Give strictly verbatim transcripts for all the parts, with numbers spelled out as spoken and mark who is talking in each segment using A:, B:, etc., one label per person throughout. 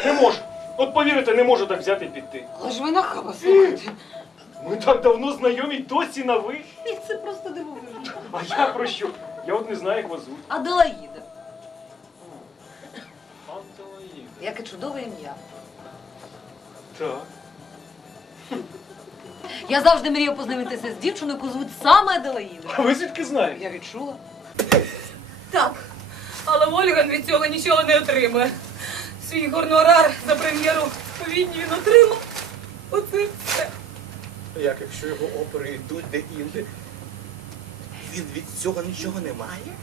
A: Не можу. От повірите, не можу так взяти і піти.
B: Але ж ви нахаба, слухайте.
A: Ми так давно знайомі, досі на ви.
B: Це просто дивовижно.
A: А я про що? Я от не знаю, як вас звуть.
B: Аделаїда.
A: Антоїда.
B: Яке чудове ім'я.
A: Так.
B: Я завжди мріяв познайомитися з дівчиною, яку звуть саме Аделаїда.
A: А ви звідки знаєте?
B: Я відчула.
C: Так, але Вольган від цього нічого не отримає. Свій гонорар за прем'єру у Відні він отримав. Оце все.
D: Як якщо його опери йдуть де-інде, він від цього нічого не має?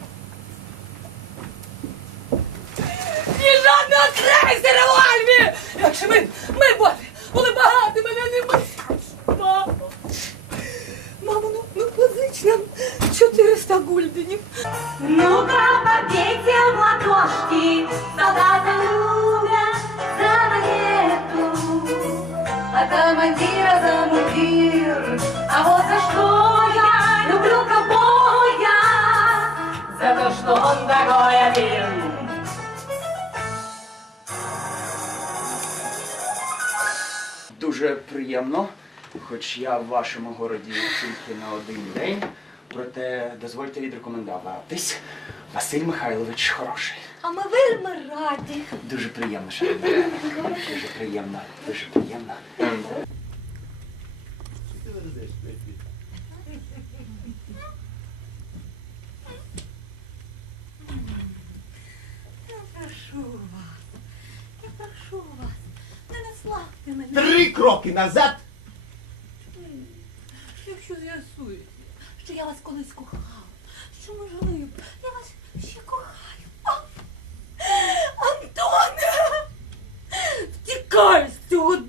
C: Ні жодного крейсера в Альві! Якщо ми, ми боже, були багаті, мене не бачать. Мамо, мамо, ну, ну позич нам чотириста гульденів.
E: Ну-ка, побейте в ладошки, солдаты любят за монету, а командира за мундир. А вот за что я люблю ковбоя, за то, что он такой один.
F: Дуже приємно, хоч я в вашому городі тільки на один день, проте дозвольте відрекомендуватись. Василь Михайлович хороший.
E: А ми вельми раді.
F: Дуже приємно, шановні. Дуже приємно, дуже приємно.
E: Прошу вас, я прошу вас, не наславте мене.
D: Три кроки назад!
E: Якщо з'ясується, що я вас колись кохав, що можливо, я вас ще кохаю. О! Антоне! Втікай з цього